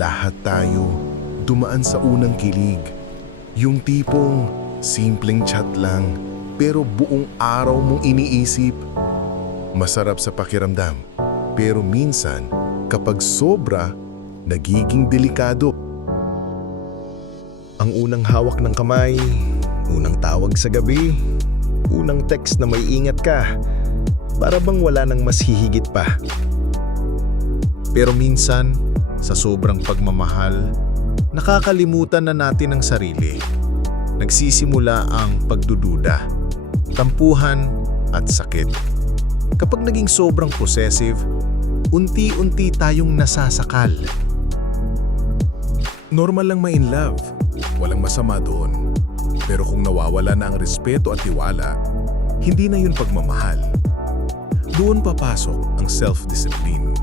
lahat tayo dumaan sa unang kilig. Yung tipong simpleng chat lang pero buong araw mong iniisip. Masarap sa pakiramdam pero minsan kapag sobra, nagiging delikado. Ang unang hawak ng kamay, unang tawag sa gabi, unang text na may ingat ka, para bang wala nang mas hihigit pa. Pero minsan, sa sobrang pagmamahal, nakakalimutan na natin ang sarili. Nagsisimula ang pagdududa, tampuhan at sakit. Kapag naging sobrang possessive, unti-unti tayong nasasakal. Normal lang ma-in love. Walang masama doon. Pero kung nawawala na ang respeto at tiwala, hindi na yun pagmamahal. Doon papasok ang self-discipline.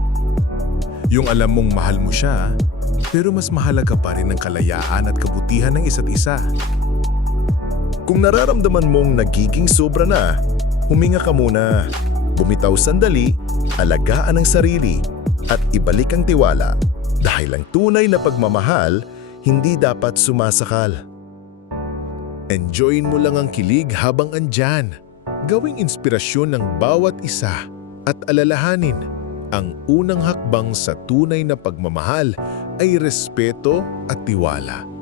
Yung alam mong mahal mo siya, pero mas mahalaga pa rin ang kalayaan at kabutihan ng isa't isa. Kung nararamdaman mong nagiging sobra na, huminga ka muna. Bumitaw sandali, alagaan ang sarili, at ibalik ang tiwala. Dahil ang tunay na pagmamahal, hindi dapat sumasakal. Enjoyin mo lang ang kilig habang andyan. Gawing inspirasyon ng bawat isa at alalahanin ang unang hakbang sa tunay na pagmamahal ay respeto at tiwala.